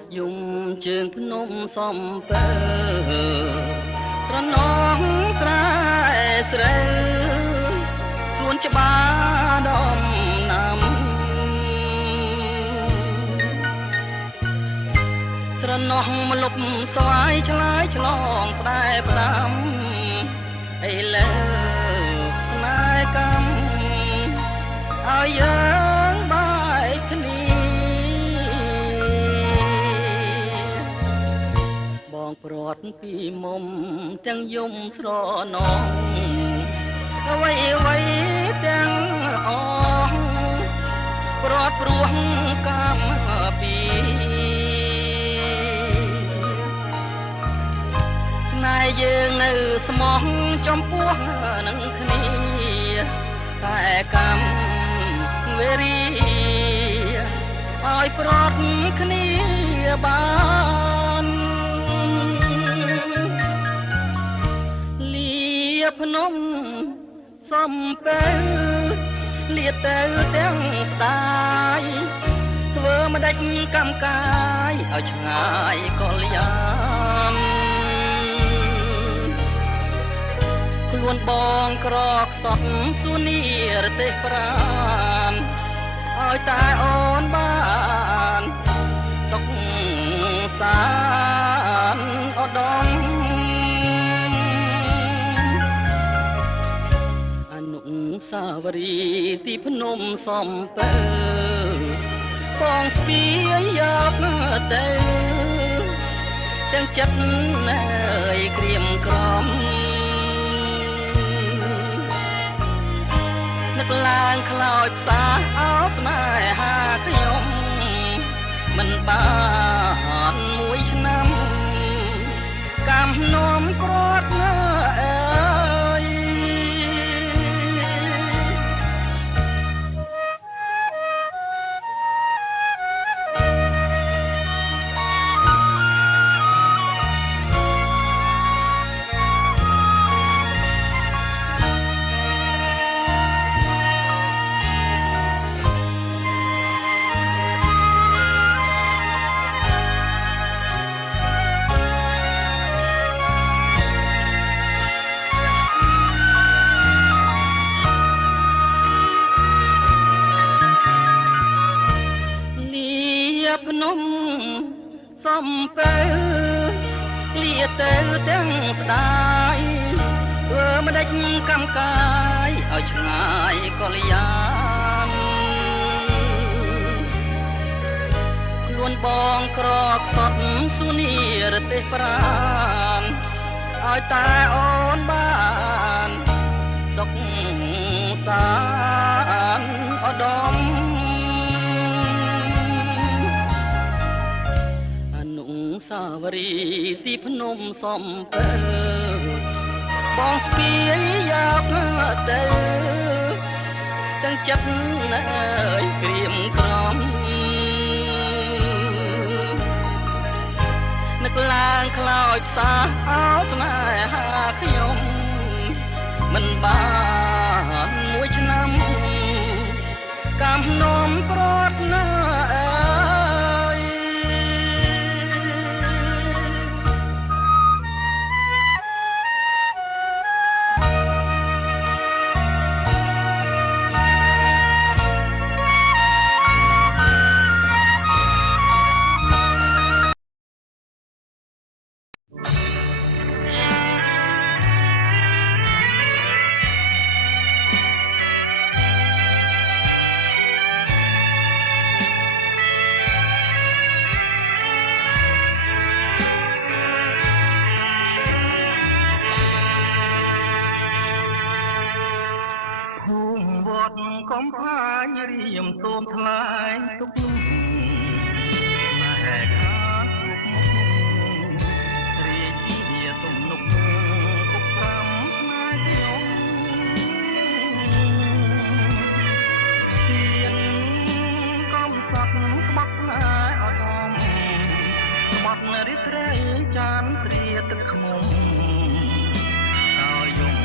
ចយំជើងភ្នំសំពើស្រណងស្រែស្រូវសួនច្បារដំណាំស្រណោះមកលុបស្វាយឆ្លើយឆ្លងផ្ដែផ្ដាំឥឡូវស្នេហ៍កម្មឲ្យយើងបែកគ្នាបងព្រាត់ពីមុំទាំងយំស្រណងអ្វីអ្វីទាំងអស់ព្រាត់ព្រោះកម្មពីស្នេហ៍យើងនៅស្មោះចំពោះនឹងគ្នាតែកម្មវេរីឲ្យព្រាត់គ្នាបានលាភ្នំសំពៅលាទៅទាំងស្ដាយធ្វើមិនដេចកម្មកាយឲ្យឆ្ងាយកលយានខ្លួនបងក្រខ្សត់សួនីរទេសប្រានឲ្យតែអូនបានសុខសានឧត្តមអនុសាវរីយ៍ទីភ្នំសំពើបងស្ពាយយកទៅទាំងចិត្តអើយក្រៀមក្រំនឹកឡើងខ្លោចផ្សាអោស្នេហាខ្ញុំមិនបានមួយឆ្នាំកម្មនោមក្រាត់អើយភ្នំសំពៅលាទៅទាំងស្ដាយធ្វើមិនដេចកម្មកាយឲ្យឆ្ងាយកលយានខ្លួនបងក្រខ្សត់សួនីរទេសប្រានឲ្យតែអូនបានសុខសានឧត្តមសាវរីយ៍ទីភ្នំសំពើបងស្ពាយយកទៅទាំងចិត្តអើយក្រៀមក្រំនឹកឡើងខ្លោចផ្សាអោស្នេហាខ្ញុំមិនបានមួយឆ្នាំកម្មនោមព្រាត់ណាអើយកំផាញរៀមសូមថ្លែងទុកមហេខាពុកមុខរាជាទំនុកពុកកំស្នេហ៍ខ្ញុំទៀនកំសត់ក្បត់ស្នេហ៍អត់អំក្បត់រិទ្ធរីចានព្រាទឹកខ្មុំឲ្យយំ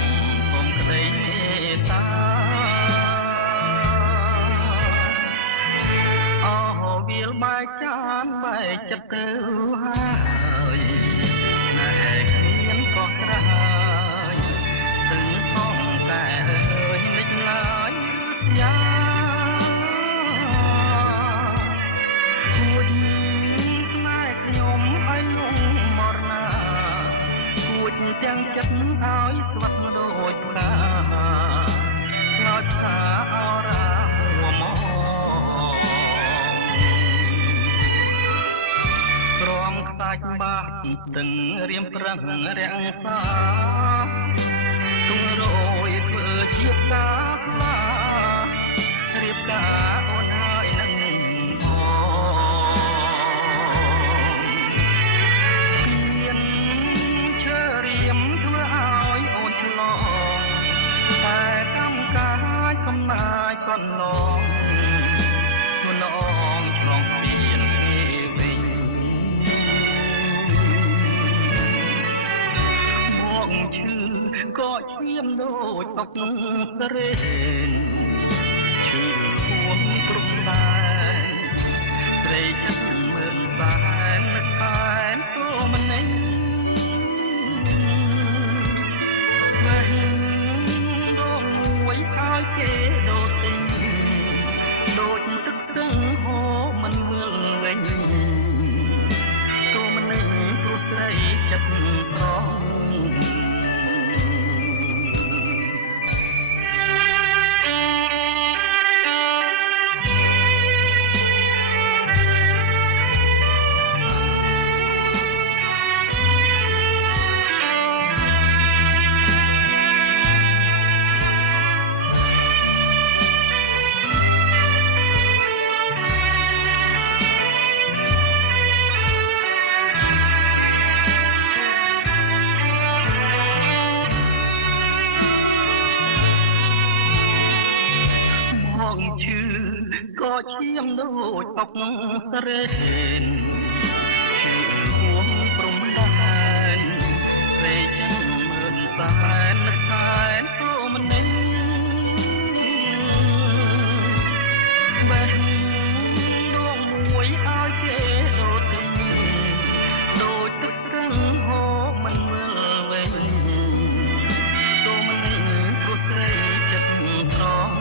ពុំក្តីមេត្តាវាលបែក ចានបែកចិត្តទៅហើយណែគ្មានក៏ក្រហើយ từng conតែhơiលេចឡើយយ៉ាគួចផ្នែកខ្ញុំឲ្យលងមរណាគួចទាំងចិត្តឲ្យស្វិតដូចផ្កាឆ្លោតផ្កាអរ៉ាមួមកព្រមខ្សាច់បាត់ទាំងរៀមប្រឹងរាំងសាទុំរយធ្វើជាផ្កាខ្លារៀបការអូនហើយនឹងមានឈើរៀមធ្វើឲ្យអូនឆ្លងតែកម្មកាយកំណាយកន្លងមិនអងឆ្លងពៀនគេវិញមកឈឺក៏ឈាមដូចអុកស្រេនឈឺពួនគ្រប់តែព្រៃចិត្តមើលតែនឹកតែក៏មិនណេញមិនដងមួយឲ្យគេដូរទិញដូចទឹកស្ទឹងហូរមិនមើលវិញក៏មិនណេញព្រោះស្រីចិត្តប្រងក៏ឈាមដូចអុកស្រេនឈឺហួងព្រំដែនព្រៃចិត្តមើលសែននឹកសែនក៏មិនណេញមិនដងមួយឲ្យគេដូរទិញដូចទឹកស្ទឹងហូរមិនមើលវិញក៏មិនណេញព្រោះស្រីចិត្តត្រង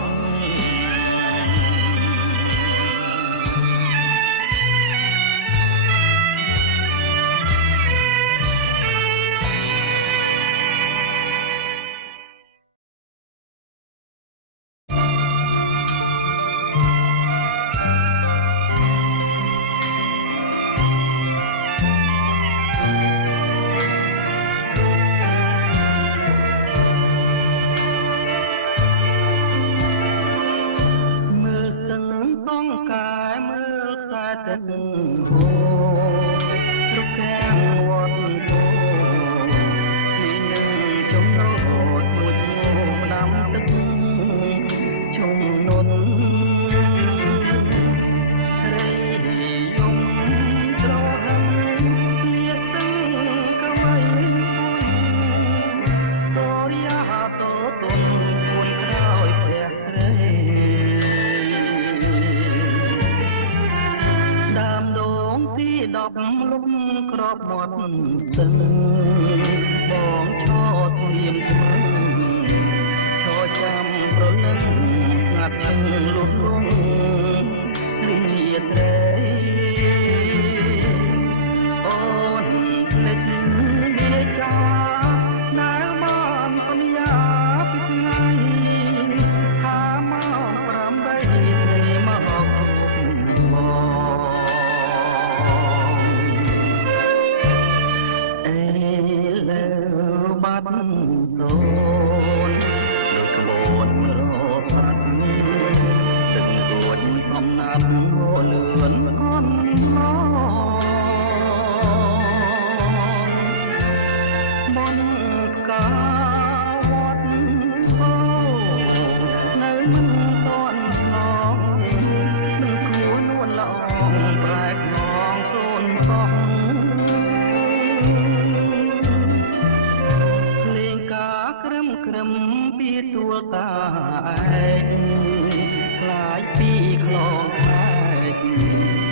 ់លំក្របមាត់ស្ទឹងបងឈរធៀមស្មឹងឈរចាំប្រលឹងស្ងាត់ឈឹងលុបលងលីត្រេអូនភ្លេចវាចាណែបានសន្យាពីថ្ងៃថាមក8ត្រីមកបាត់សូនដូចក្បួនរត់បាត់ទឹករួចអំណាចលឿនអន់ឡងមនកាវត្តបោនៅមិនតន់ឡងនឹងគួរនួនឡងប្រែកឡងសូនកោះក្រឹមក្រឹមពីទួលតាឯងខ្លាចពីខ្លងឯង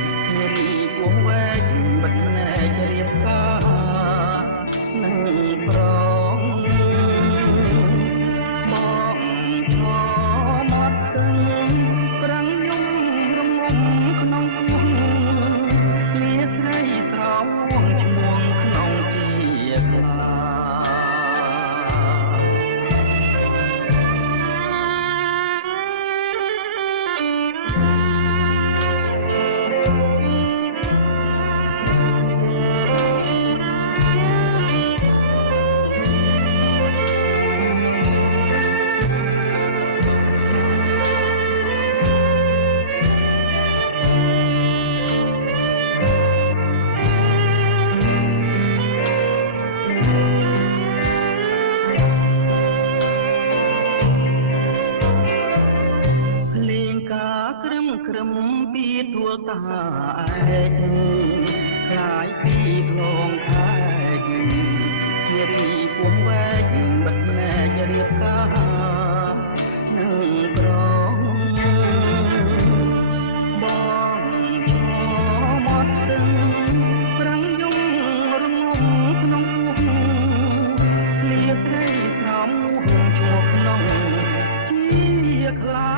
ត្រឹមពីទួលតាឯកខ្លាយពីផ្លងខែកជារីពុំវែកបិទណែករៀបការនឹងប្រងបងមកទឹកប្រាំងយំរងំក្នុងលៀស្រីក្រំជួក្នុងជាខ្លា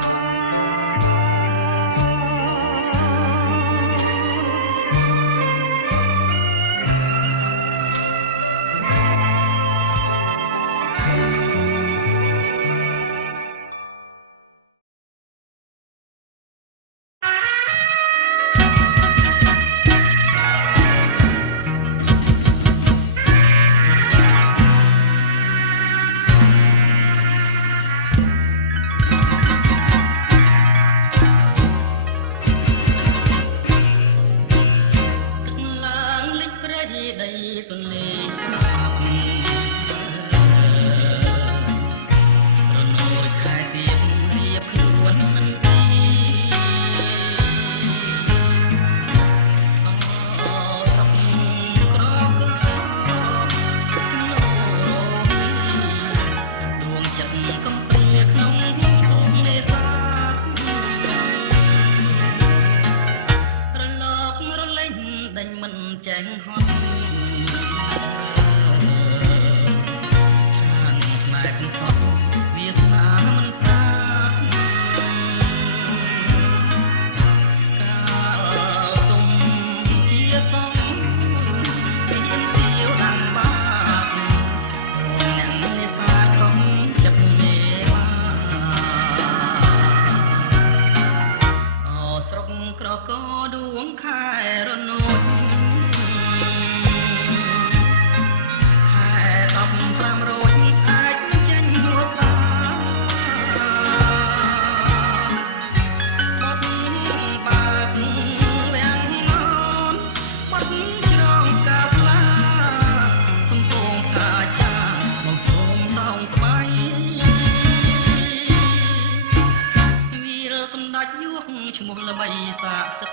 ឈ្មោះល្បីសាកសឹក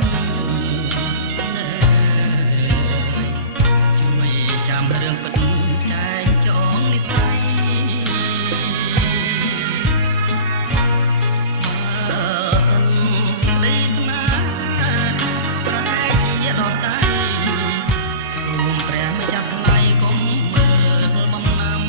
ជួយចាំរឿងពិតចែកចងនិស័យសិនក្តីស្នេហ៍ប្រហែលជាដល់ដៃសូមព្រះម្ចាស់ថ្លៃកុំមើលបំណាំ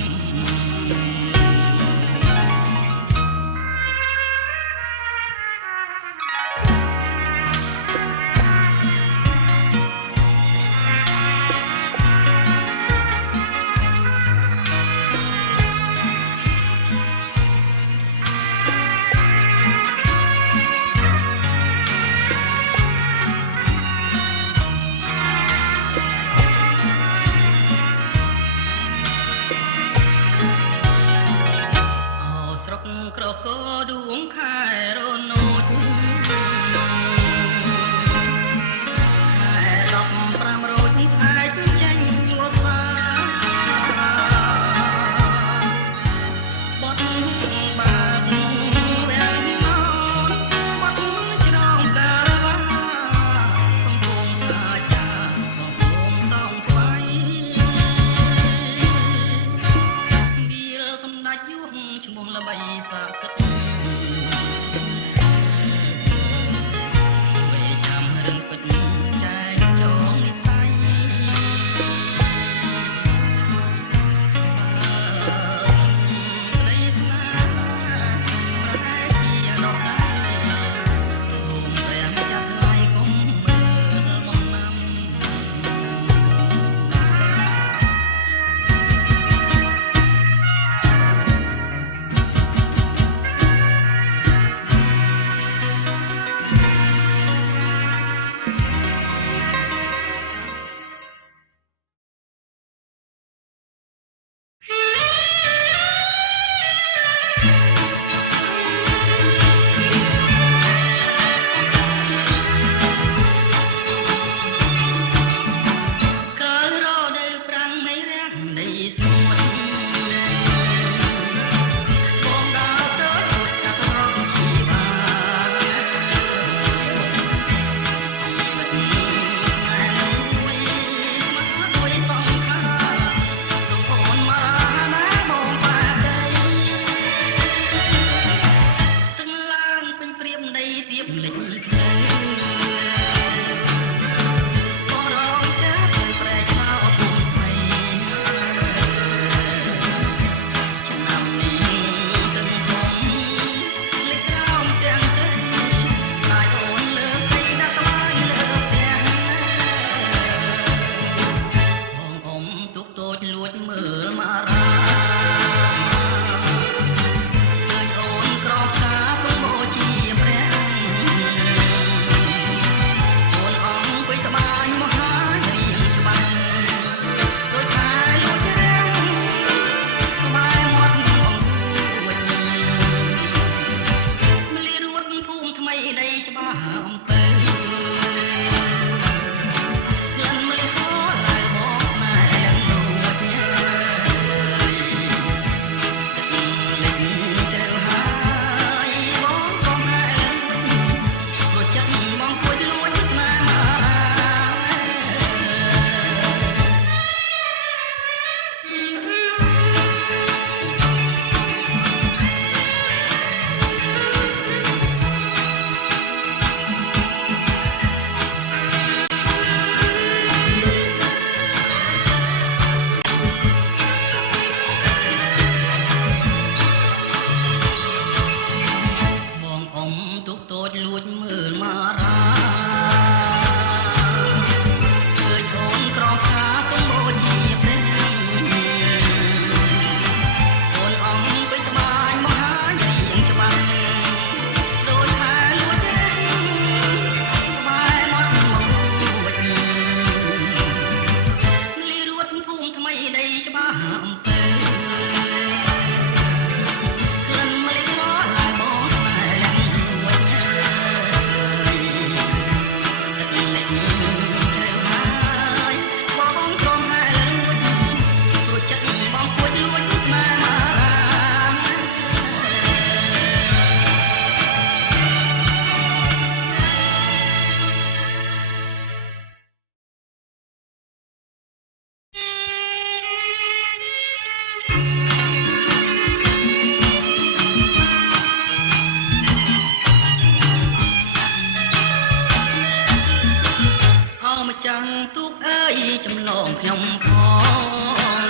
យចម្លងខ្ញុំផង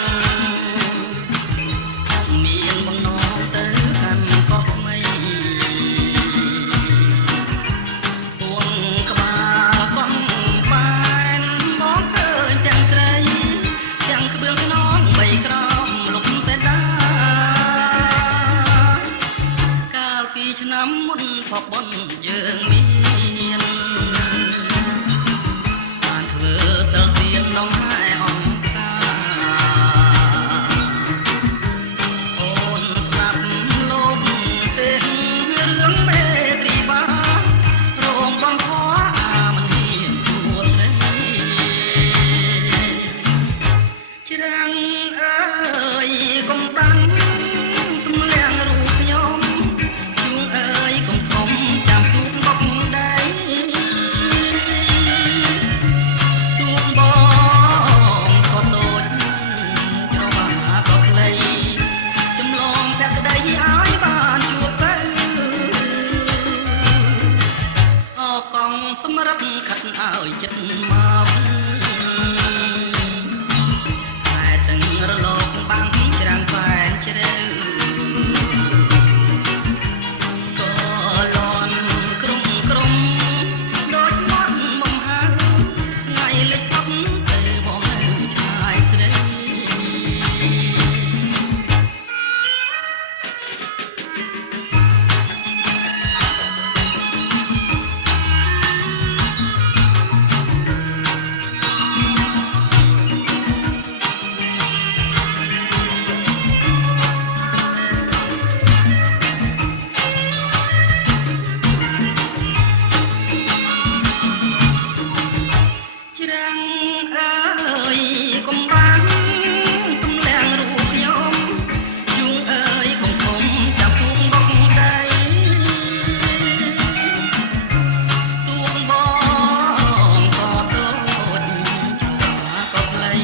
មានបំណងទៅកាន់កោះថ្មីពួងក្បាលកំបែនមកឃើញទាំងស្រីទាំងក្បឿងខ្នងបីក្រមលុកសេដាកាលពីឆ្នាំមុនផកបុនយើងមានបានធ្វើសិលទៀននំហែអង្គការអូនស្ដាប់លោកទេរឿងមេត្រីបារោងបំផអាមិនហ៊ានសួរស្រីច្រាំងអើយកុំបាំងទម្លាក់រូបខ្ញុំជួងអើយកុំខំចាំទូកបុកដៃទូកបងក៏ដូចច្របាក៏ខ្លីចម្លងតែក្តីឲ្យបានជួបទៅអកងសម្រាប់ខាត់ឲ្យចិត្តមកតែទាំងរលកបាំងច្រាំងសែនជ្រៅក៏លន់ក្រុមដូចមាត់បំហើថ្ងៃលេចអប់ទៅបងនៅឆ្ងាយស្រីច្រាំងអើយកុំបាំងទម្លាក់រូបខ្ញុំជួងអើយកុំខំចាប់ទូកបុកដៃទូកបងក៏ដូចច្រាក៏ខ្លី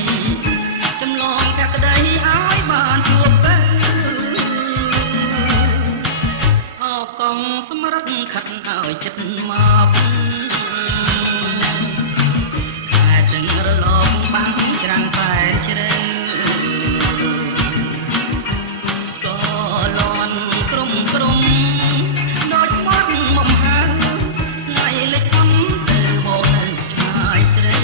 ចម្លងតែក្តីឲ្យបានជួបទៅអកងសម្រាប់ខាត់ឲ្យចិត្តមកតែទាំងរលកបាំងច្រាំងសែនជ្រៅក៏លន់ក្រុមដូចមាត់បំហើថ្ងៃលេចអំទៅបងនៅឆ្ងាយស្រី ក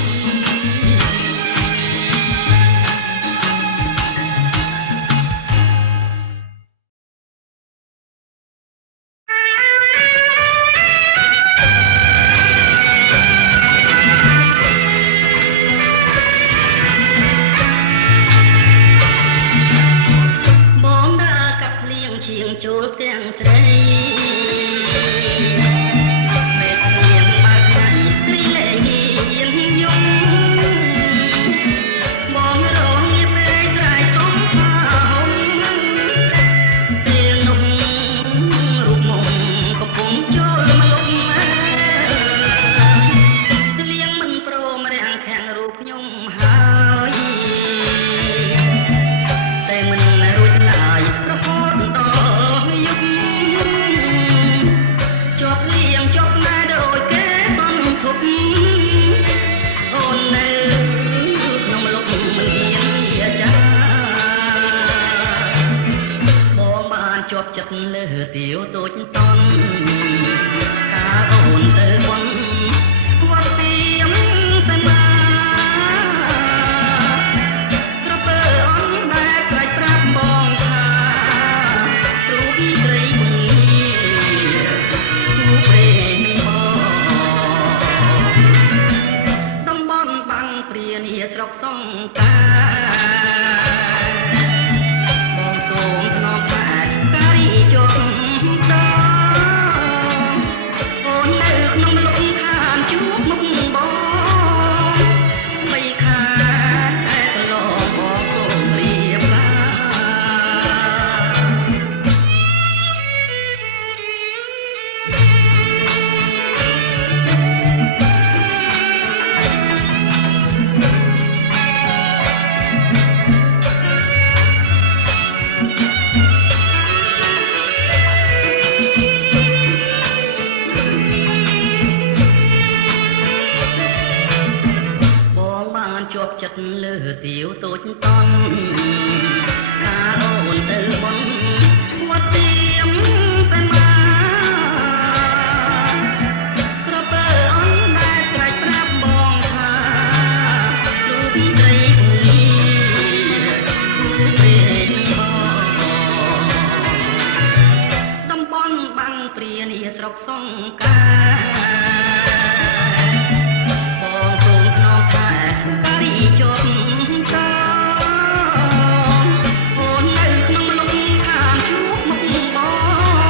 ចិត្តលើទាវតូចតន់ថាអូនទៅបន់វត្តទៀមសែមាក្រពើអនដែលស្រែកប្រាប់បងថាលោកស្រីគូព្រេងបងតំបន់បាំងព្រានីស្រុកសង្កាជប់ចោអូននៅក្នុងលំខានជួបមុខបង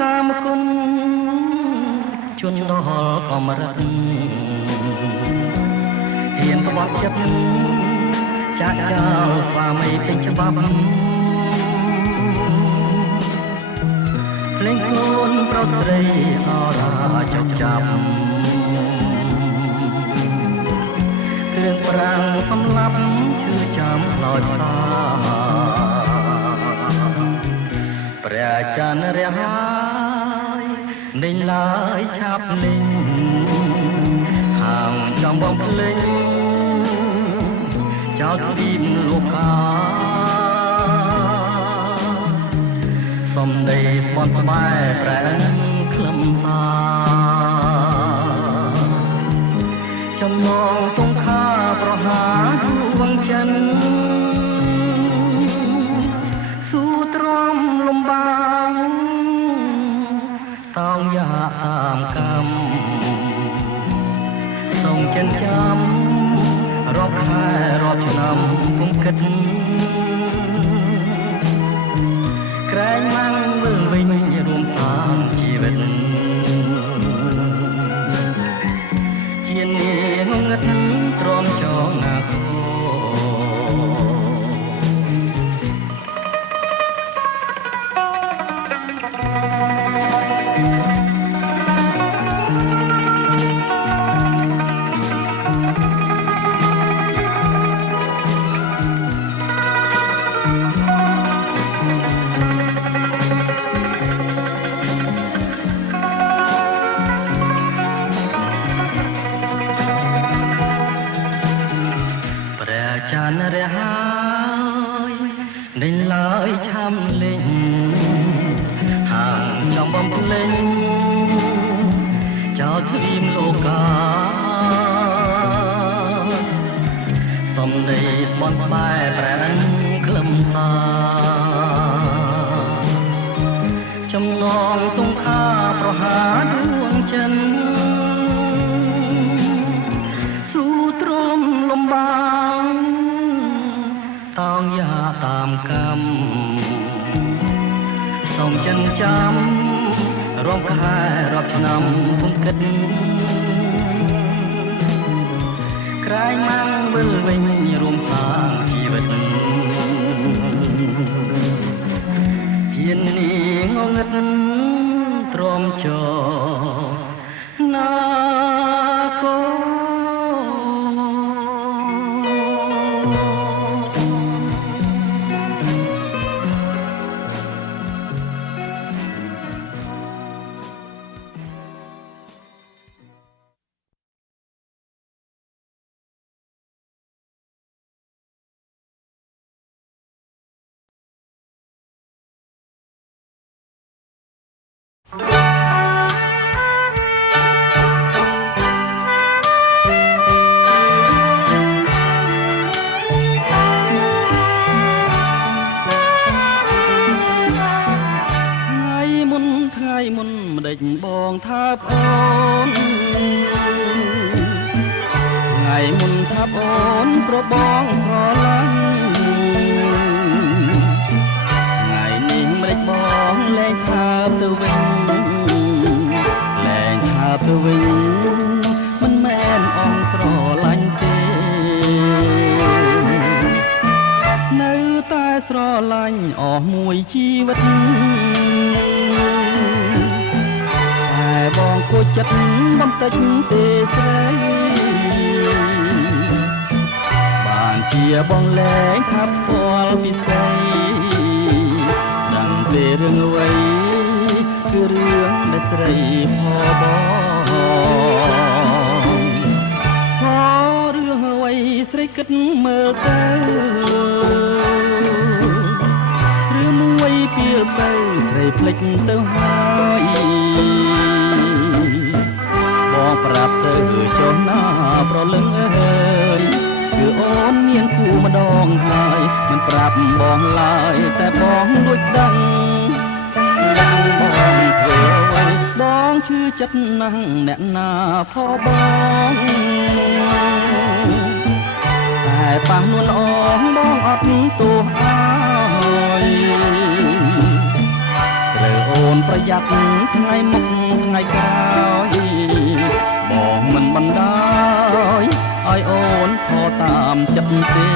កាមគុណជន់ដល់កំរិតហ៊ានក្បត់ចិត្តចាក់ចោលស្វាមីពេញច្បាប់ភ្លេងខ្លួនប្រុសស្រីអរាចុកចាប់គ្រឿងប្រាំងកំឡាប់ឈឺចាំខ្លោចផ្លាព្រះច័ន្ទរះហើយនិញឡើយឆាប់លេងហាងចំបងភ្លេងចោលទ្វីបលោកកាសំដីស្បន់ស្បែប្រែក្លឹមសាចំណងទងខាប្រហាដួងចិនស៊ូទ្រាំលំបាងតោងយ៉ាអាមកម្មសូមចិនចាំរាប់ខែរាប់ឆ្នាំពុំគិតក្រែងម៉ាំងវិលវិញរួមសាងជីវិតជានាងងឹតទ្រាំចងណាគោចានរះហើយនិញឡើយឆាំលេងហាងចំបំភ្លេងចោលទ្វីបលោកាសំដីបនស្បែប្រែនក្លឹមសាចំណងទងខាប្រហាដួងចិនស៊ូទ្រាំលំបាងតោងយ៉ាតាមកម្មសូមចិនចាំរាប់ខែរាប់ឆ្នាំពុំគិតក្រែងម៉ាំងវិលវិញរួមសាងជីវិតជានាងងឹតទ្រាំចណាគោមុនម្ដេចបងថាប្អូនថ្ងៃមុនថាប្អូនប្របងស្រឡាញ់ថ្ងៃនេះម្ដេចបងលែងថាទៅវិញលែងថាទៅវិញមិនមែនអងស្រឡាញ់ទេនៅតែស្រឡាញ់អស់មួយជីវិតបងគួចចិត្តបន្តិចទេស្រីបានជាបងលែងថាផ្ទាល់ពិសីដឹងទេរឿងអ្វីគឺរឿងដែលស្រីផបងរឿងអ្វីស្រីគិតមើលទៅរឿងមួយពីលទៅស្រីភ្លេចទៅហើយបងប្រាប់ទៅចុះណាប្រលឹងអើយគឺអូនមានគូម្ដងហើយមិនប្រាប់បងឡើយតែបងដូចដឹងបងធ្វើអ្វីបងឈឺចិត្តណាស់អ្នកណាផបងតែប៉ះនួនអងបងអត់ទោសអើយត្រូវអូ នប្រយ័ត្នថ្ងៃមុខថ្ងៃក្រោយបងមិនបណ្ដោយឲ្យអូនខកតាមចិត្តទេ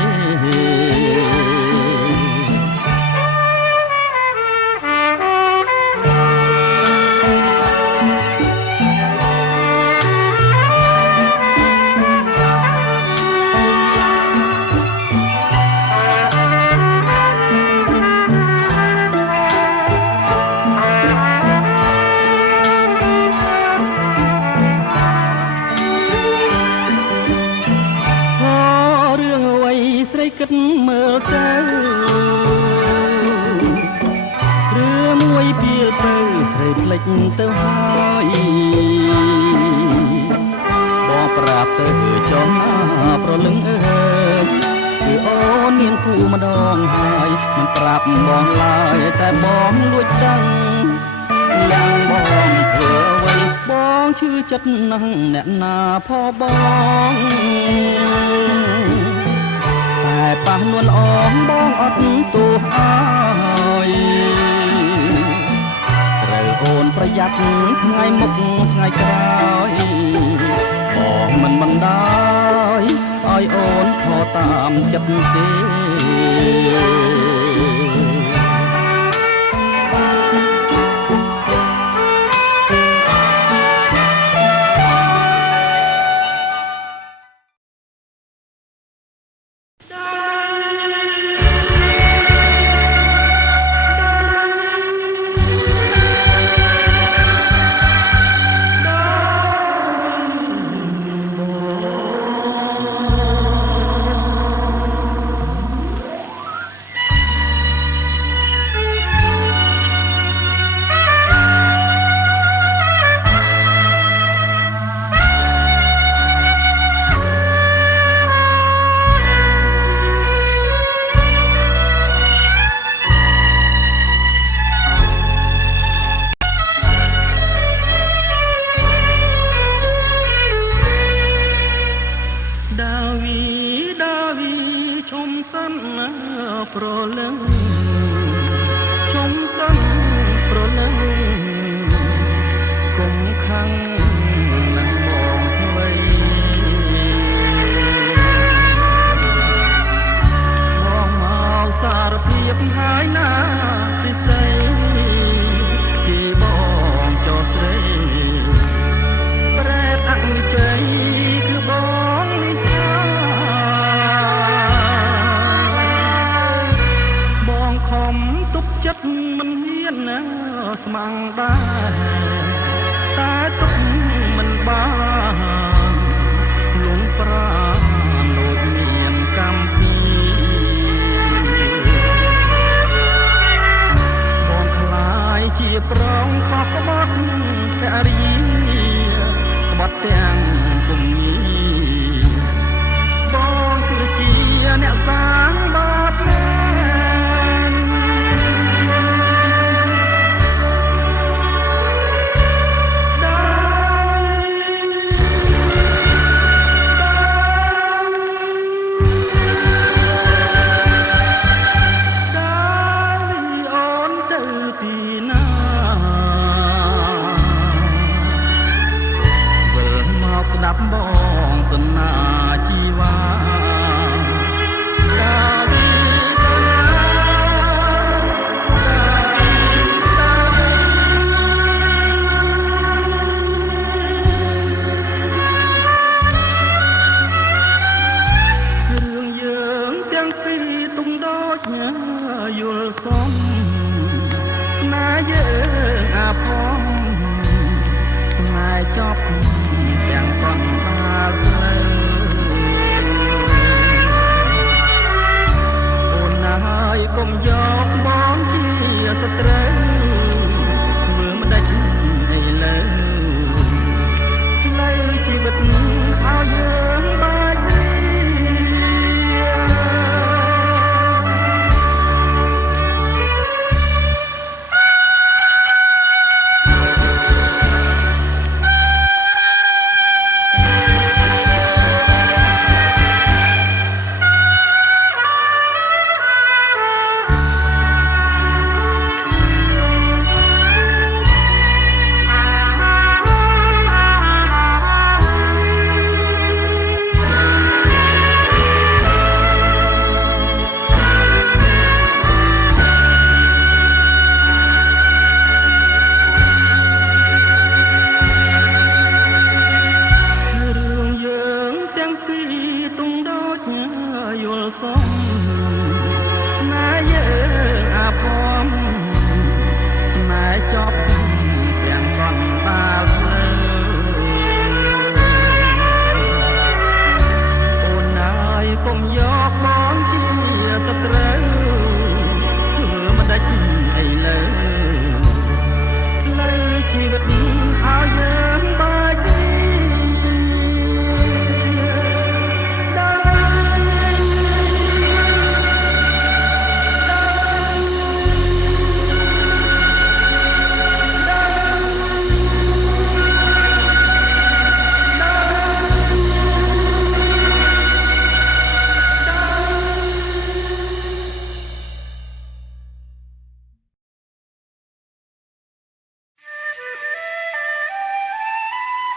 គិតមើលទៅរឿងមួយពីលទៅស្រីភ្លេចទៅហើយបងប្រាប់ទៅចំណាប្រលឹងអើយគឺអូនមានគូម្ដងហើយមិនប្រាប់បងឡើយតែបងលួចដឹងយ៉ាងបងធ្វើអ្វីបងឈឺចិត្តណាស់អ្នកណាផបងតែប៉ះនួនអងបងអត់ទោសអើយត្រូវអូនប្រយ័ត្នថ្ងៃមុខថ្ងៃក្រោយបងមិនបណ្ដោយឲ្យអូនខកតាមចិត្តទេប្រលឹងជុំសិនប្រលឹងគុំខាំងនឹងបងថ្មីបងមកសារភាពហើយណាពិសេសជាបងចោស្រីប្រែតអញ្ជ័យគឺបងនេះខំទុកចិត្តមិនហ៊ានណាស្មាំងដែរតែទុកមិនបានលងប្រាដូចមានកម្មពីបងខ្លាយជាប្រងខុសក្បត់ភរិយាក្បត់ទាំងគុំញីបងគឺជាអ្នកសាងបាបស្ដាប់បង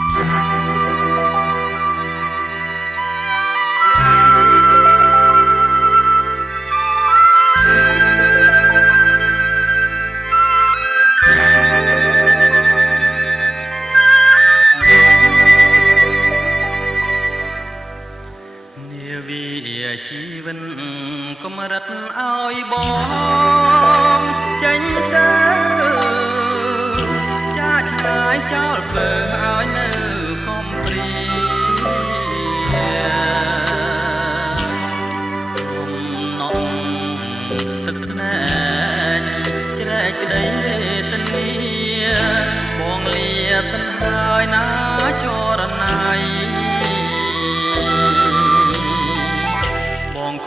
នាវីជីវិតកុំរត់ឲ្យបងចេញទៅចាឆ្ងាយចោលពើឲ្យនៅខំព្រីនំទឹកណែជ្រែកក្តីទនីបងលាសិនហើយណាចរណៃ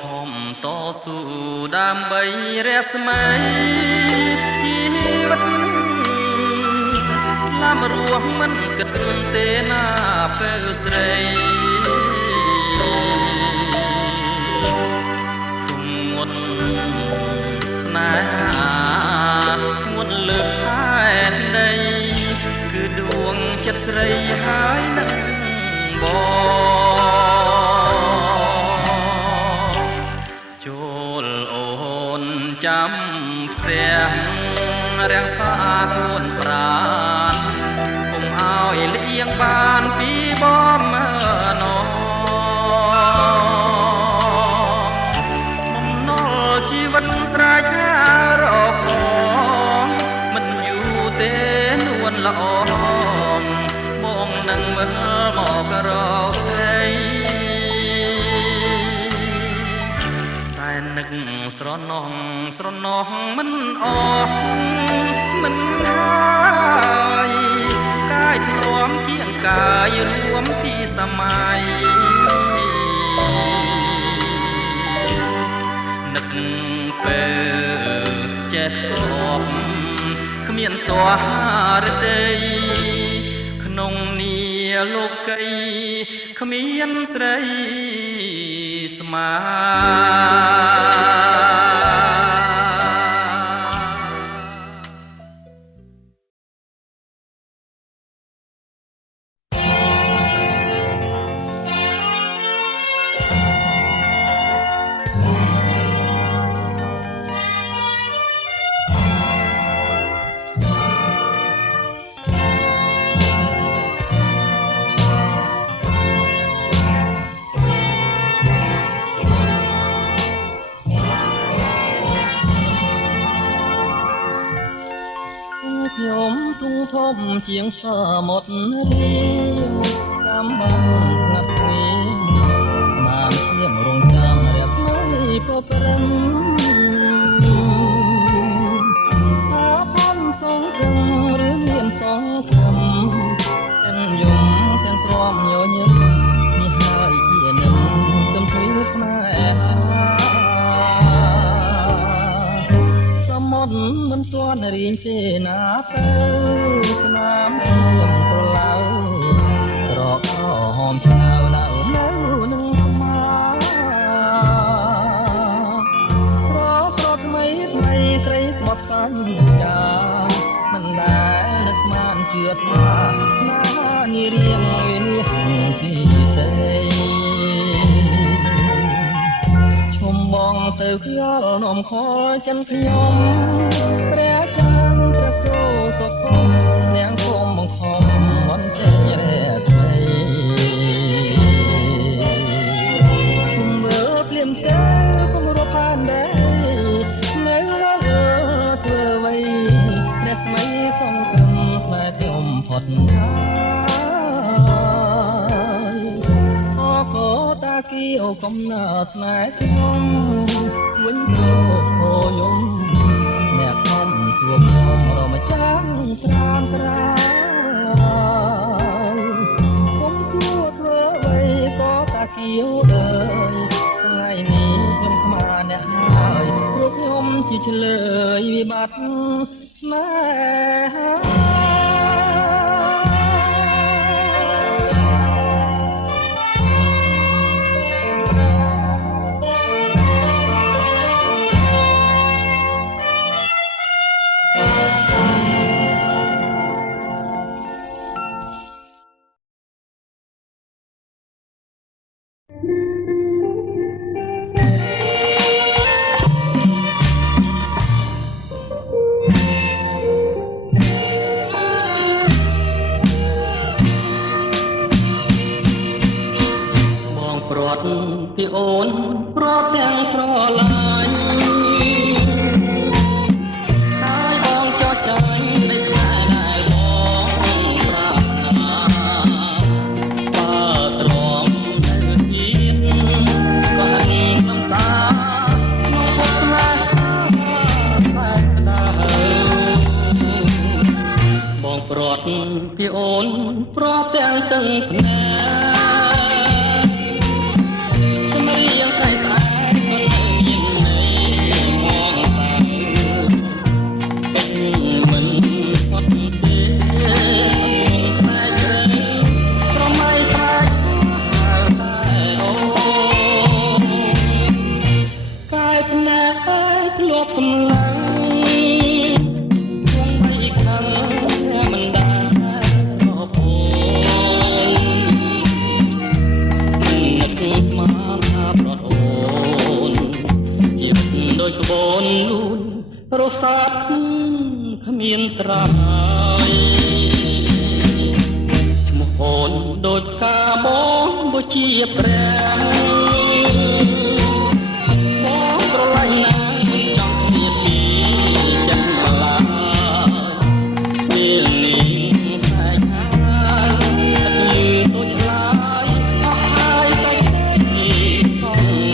ខំតស៊ូដើម្បីរស្មីជីវិតឡាមរស់មិនគិតទេណាពេលស្រីគុំងន់ស្នេហាងន់លើផែនដីគឺដួងចិត្តស្រីហើយនឹងបងចាំផ្ទះរាំងសាខ្លួនប្រាណគុំឲ្យលៀងបានពីបំណងបំណុលជីវិតស្រែកហារកមិនយូរទេនួនល្អបងនឹងវិលមករកស្រីនឹកស្រណោះមិនអស់មិនហើយកាយធ្លាប់គៀងកាយរួមទីសម័យនឹកពេលចេះគប់គ្មានតោះរតីក្នុងនីលោកីគ្មានស្រីស្មាខ្ញុំទូធំជាងសមុទ្ររៀងតាមបានស្ងាត់ស្ងៀមបានឈាមរងចាំរះថ្មីប្រព្រឹត្តថាផងសងគំឬមានសងគំទាំងយំទាំងទ្រាំញញឹមនេះហើយជានឹងចំព្រឺស្នេហាសមុទ្រមិនទាន់រៀងទេណាទៅស្នាមខ្ញុំប្រឡៅរកក្រហមឆ្ងៅនៅនឹងស្មាប្រថ្មីស្រីស្បត់សាញ់ចាមិនដែលនឹកស្មានជឿថាណានារៀងវិនិច្ឆ័យពីទេឈុំបងទៅខ្យល់នំខចិនខ្ញុំព្រះចានព្រះគ្រូសុខនាងគុំបង្ខំមិនចេញរែថ្មីគុំមើលភ្លាមទេគុំរកបានដែរនៅលើធ្វើអ្វីព្រះស្មីសងគំផ្លែខ្ញុំផុតហើយក៏តាគីអូកំណើស្នេហ៍ខ្ញុំវិញទៅអូយំអ្នកខំជួបខ្ញុំរមចាំត្រាំត្រាខ្ញុំជួធ្វើអ្វីក៏តាគីអូអើយថ្ងៃនេះខ្ញុំស្មានអ្នកហើយព្រោះខ្ញុំជាឆ្លើយវិបត្តិស្នេហា ត់ពីអូនព្រោះទាំងស្រឡាញ់ហើយបងចោះចាញ់នៃស្នេហ៍ដែលបងប្រាថ្នាបើទ្រាំទៅទៀតក៏នឹងក្នុងតាក្នុងពុតស្នេហ៍តែក្តៅបងព្រាត់ពីអូនព្រោះទាំងទឹកភ្នែករសាត់គ្មានត្រាយឈ្មោះអូនដូចផ្កាបងដូចជាព្រះបងស្រឡាញ់ណាស់មិនចង់មានពីចិត្តម្លាយពេលនេះស្នេហាទឹកលឺទៅឆ្លាយអស់ហើយតែទីផង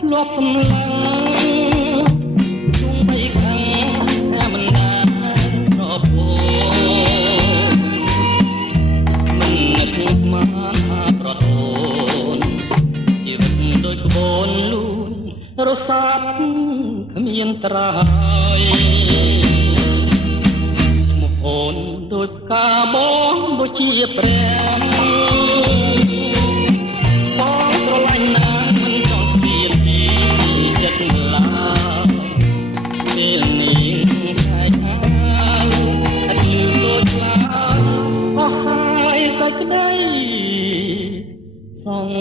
ធ្លាប់សម្លឹងជុំបីខាងតែមិនដាប្រពោមិននឹកស្មានថាប្រតូនជីវិតដូចក្បូនលូនរសាត់គ្មានត្រាយឈ្មោះអូនដូចផ្កាបងដូចជាព្រះបងស្រឡាញ់ណាស់មិនចង់ចិត្តម្លាពេលនេះសាច់អាយអត់លឺដូចខ្លាអស់ហើយសេចក្តីសង្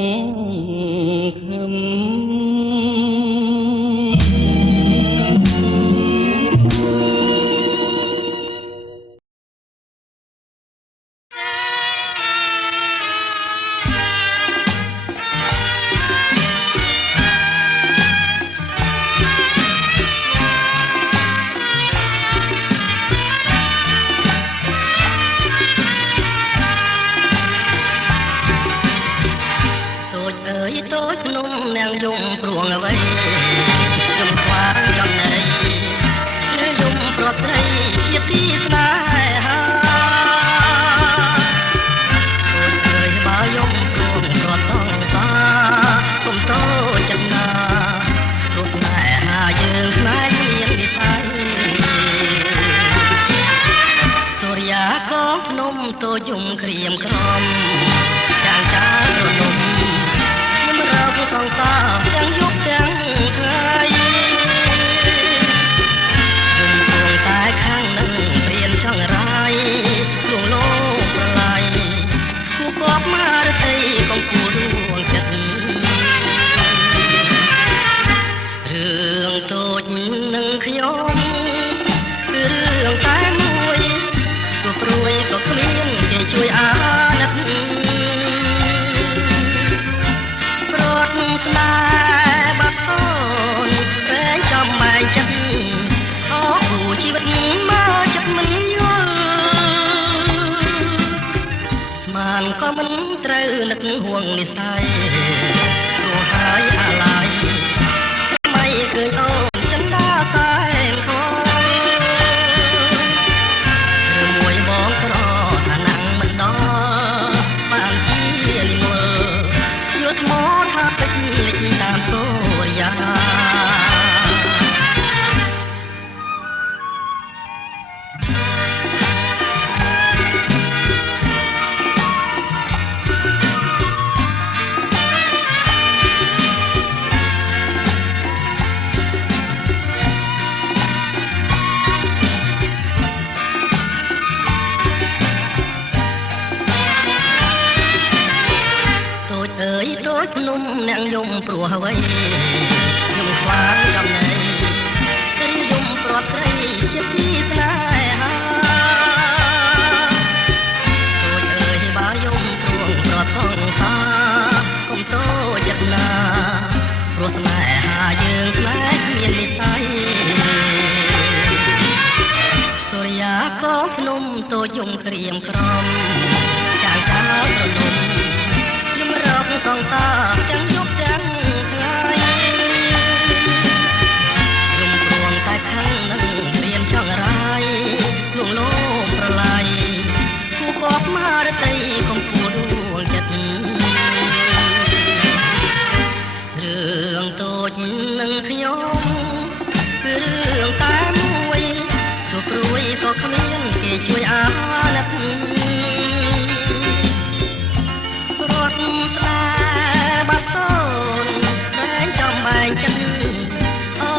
ឃឹមយំព្រួងអ្វីយំខ្វាងចំណៃយំប្រត់ស្រីជាទីស្នេហាអូនអើយបើយំព្រួងប្រត់សងសាគុំតូចចិត្តណាព្រោះស្នេហាយើងស្នេហ៍មានវិស័យសូរិយាក៏ភ្នំតូចយំក្រៀមក្រំចាងចារនំសង្សារទាំងយប់ទាំងថ្ងៃជុំគួងតែខាងនឹងព្រៀនចង់រាយលួងលោមប្រឡាយគូកបមករតីកំពូលរួងចិត្តរឿងតូចនឹងខ្ញុំគឺរឿងតែមួយទោះព្រួយក៏គ្មានគេជួយអាណិតស្នេហ៍បាត់សូនតែចំបែកចិត្តអូគូជីវិតមកចិត្តមិនយល់ស្មានក៏មិនត្រូវនឹកห่วงនិស័យព្រោះហើយអាឡ័យមិនឃើញអូនចិនដាសែនខំឬមួយបងក្រថាណាំងមិនដល់បានជានិមលយកថ្មថាពេចលិចតាមសូរិយា អើយតូចភ្នំអ្នកយំព្រោះអ្វីយំខ្វាងចំណៃស្រីយំព្រាត់ស្រីជាទីស្នេហាតូចអើយបើយំព្រួងព្រាត់សងសាកុំតូចចិត្តណាព្រោះស្នេហាយើងស្នេហ៍គ្មាននិស្ស័យសូរិយាក៏ភ្នំតូចយំក្រៀមក្រំចាងកាលប្រដុំយំរកសងសាទាំងយប់ទាំងថ្ងៃយំព្រួងតែខឹងនឹងព្រៀនចង់រាយលួងលោមប្រឡាយគូកបមករតីកំពូលដួងចិត្តរឿងតូចនឹងខ្ញុំគឺរឿងតែមួយទោះព្រួយក៏គ្មានគេជួយអាណិតរត់ស្ដាបាត់សូនតែចំបែងចិត្តអូ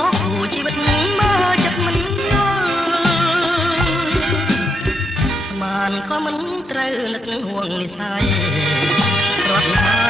ជីវិតមើលចិត្តមិនយល់ស្មានក៏មិនត្រូវនឹកห่วงនិស្ស័យរត់ហើយ